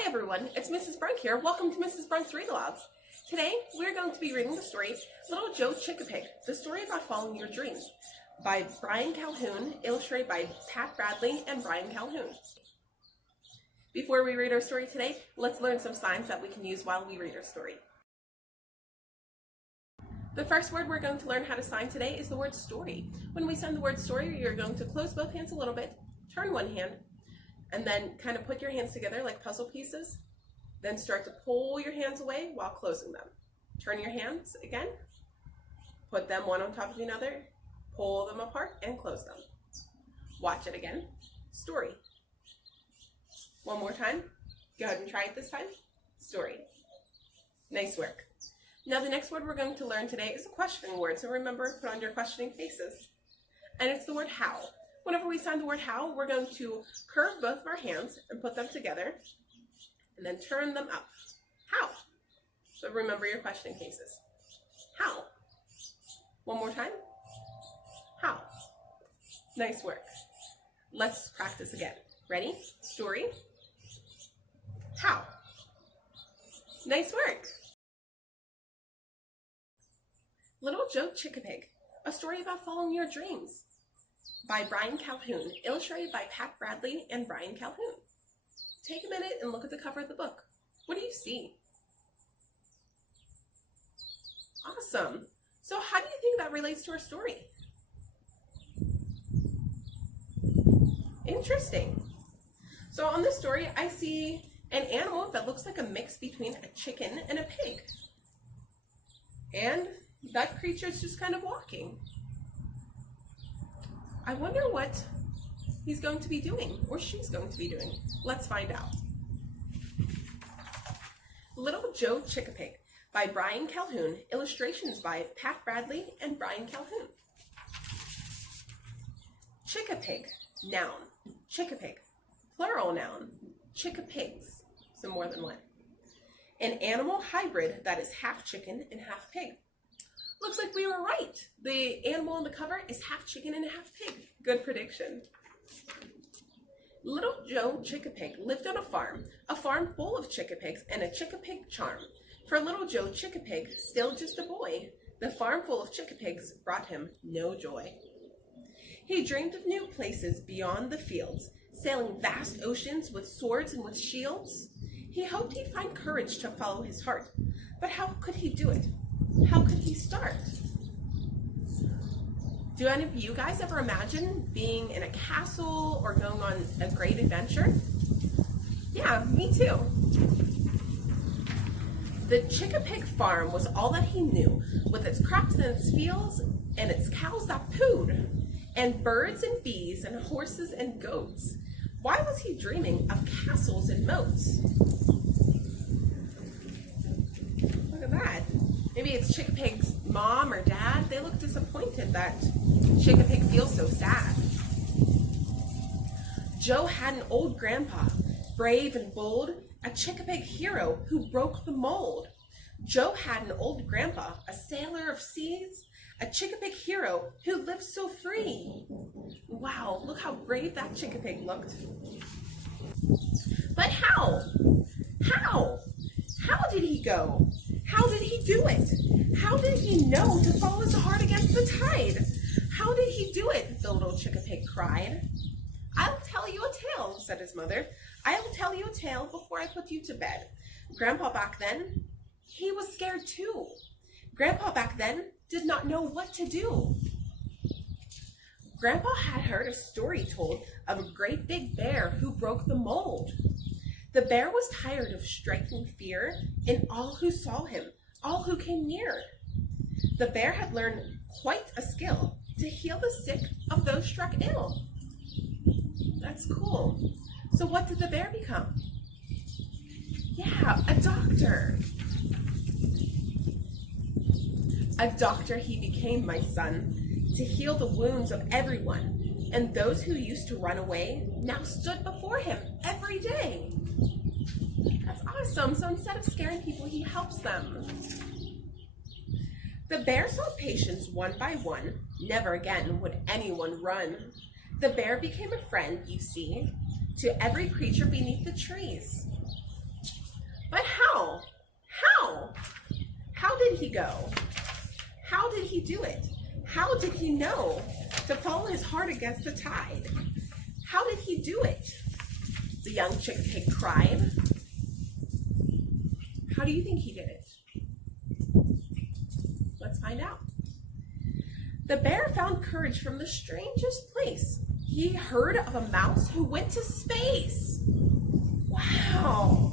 Hi everyone, it's Mrs. Brunk here. Welcome to Mrs. Brunk's Read Alouds. Today we're going to be reading the story Little Joe Chickapig, the story about following your dreams, by Calhoun, illustrated by Pat Bradley and Brian Calhoun. Before we read our story today, let's learn some signs that we can use while we read our story. The first word we're going to learn how to sign today is the word story. When we sign the word story, you're going to close both hands a little bit, turn one hand, and then kind of put your hands together like puzzle pieces. Then start to pull your hands away while closing them. Turn your hands again, put them one on top of another, pull them apart and close them. Watch it again. Story. One more time. Go ahead and try it this time. Story. Nice work. Now the next word we're going to learn today is a questioning word, so remember, put on your questioning faces. And it's the word how. Whenever we sign the word how, we're going to curve both of our hands and put them together and then turn them up. How? So remember your questioning faces. How? One more time. How? Nice work. Let's practice again. Ready? Story. How? Nice work. Little Joe Chickapig, a story about following your dreams, by Brian Calhoun, illustrated by Pat Bradley and Brian Calhoun. Take a minute and look at the cover of the book. What do you see? Awesome. So how do you think that relates to our story? Interesting. So on this story, I see an animal that looks like a mix between a chicken and a pig. And that creature is just kind of walking. I wonder what he's going to be doing, or she's going to be doing. Let's find out. Little Joe Chickapig, by Brian Calhoun, illustrations by Pat Bradley and Brian Calhoun. Chickapig, noun. Chickapig, plural noun. Chickapigs, so more than one. An animal hybrid that is half chicken and half pig. Looks like we were right. The animal on the cover is half chicken and half pig. Good prediction. Little Joe Chickapig lived on a farm full of chickapigs and a chickapig charm. For little Joe Chickapig, still just a boy, the farm full of chickapigs brought him no joy. He dreamed of new places beyond the fields, sailing vast oceans with swords and with shields. He hoped he'd find courage to follow his heart, but how could he do it? How could he start? Do any of you guys ever imagine being in a castle or going on a great adventure? Yeah, me too. The Chickapig farm was all that he knew, with its crops and its fields and its cows that pooed, and birds and bees and horses and goats. Why was he dreaming of castles and moats? Look at that. Maybe it's Chickapig's mom or dad. They look disappointed that Chickapig feels so sad. Joe had an old grandpa, brave and bold, a Chickapig hero who broke the mold. Joe had an old grandpa, a sailor of seas, a Chickapig hero who lived so free. Wow, look how brave that Chickapig looked. But how? How? How did he go? How did he do it? How did he know to follow his heart against the tide? How did he do it? The little Chickapig cried. I'll tell you a tale, said his mother. I will tell you a tale before I put you to bed. Grandpa back then, he was scared too. Grandpa back then did not know what to do. Grandpa had heard a story told of a great big bear who broke the mold. The bear was tired of striking fear in all who saw him, all who came near. The bear had learned quite a skill to heal the sick of those struck ill. That's cool. So what did the bear become? Yeah, a doctor. A doctor he became, my son, to heal the wounds of everyone, and those who used to run away now stood before him every day. That's awesome. So instead of scaring people, he helps them. The bear saw patients one by one. Never again would anyone run. The bear became a friend, you see, to every creature beneath the trees. he go? How did he do it? How did he know to follow his heart against the tide? How did he do it? The young Chickapig cried. How do you think he did it? Let's find out. The bear found courage from the strangest place. He heard of a mouse who went to space. Wow!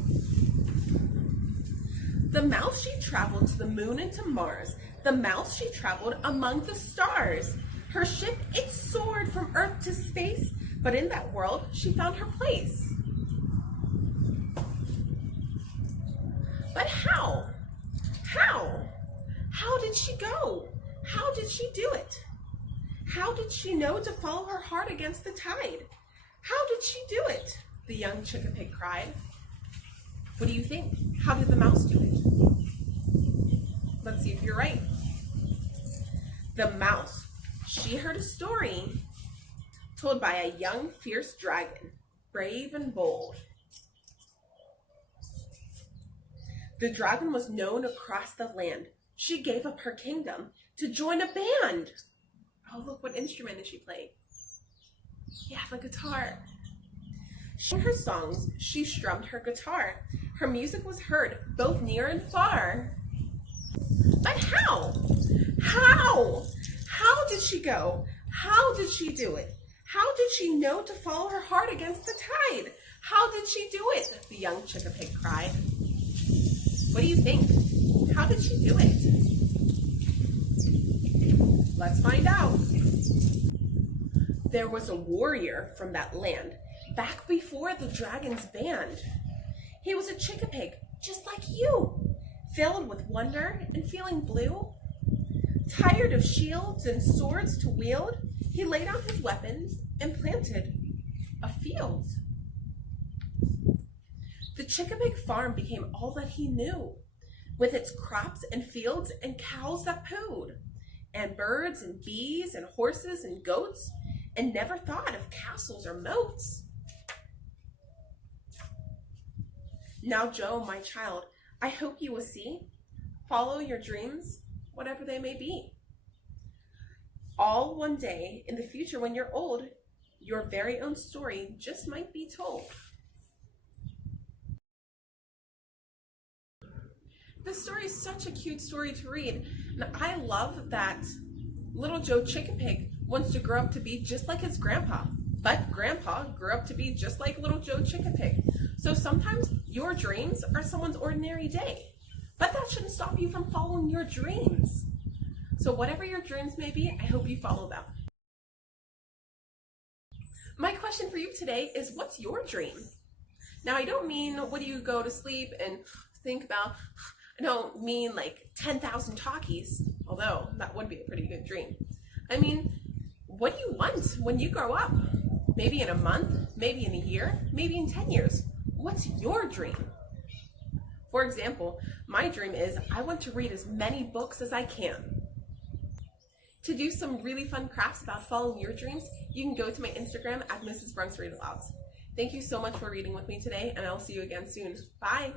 The mouse, she traveled to the moon and to Mars. The mouse, she traveled among the stars. Her ship, it soared from Earth to space, but in that world, she found her place. But how? How did she go? How did she do it? How did she know to follow her heart against the tide? How did she do it? The young Chickapig cried. What do you think? How did the mouse do it? Let's see if you're right. The mouse, she heard a story told by a young, fierce dragon, brave and bold. The dragon was known across the land. She gave up her kingdom to join a band. Oh, look, what instrument is she playing? Yeah, the guitar. In her songs, she strummed her guitar. Her music was heard both near and far. But how? How did she go? How did she do it? How did she know to follow her heart against the tide? How did she do it? The young Chickapig cried. What do you think? How did she do it? Let's find out. There was a warrior from that land, back before the dragon's band. He was a Chickapig, just like you, filled with wonder and feeling blue. Tired of shields and swords to wield, he laid out his weapons and planted a field. The Chickapig farm became all that he knew, with its crops and fields and cows that pooed, and birds and bees and horses and goats, and never thought of castles or moats. Now, Joe, my child, I hope you will see, follow your dreams, whatever they may be. All one day in the future when you're old, your very own story just might be told. This story is such a cute story to read, and I love that Little Joe Chickapig wants to grow up to be just like his grandpa, but grandpa grew up to be just like Little Joe Chickapig. So sometimes your dreams are someone's ordinary day, but that shouldn't stop you from following your dreams. So whatever your dreams may be, I hope you follow them. My question for you today is, what's your dream? Now, I don't mean what do you go to sleep and think about. I don't mean like 10,000 talkies, although that would be a pretty good dream. I mean, what do you want when you grow up? Maybe in a month, maybe in a year, maybe in 10 years. What's your dream? For example, my dream is I want to read as many books as I can. To do some really fun crafts about following your dreams, you can go to my Instagram at Mrs. Brunk's Read Alouds. Thank you so much for reading with me today, and I'll see you again soon. Bye!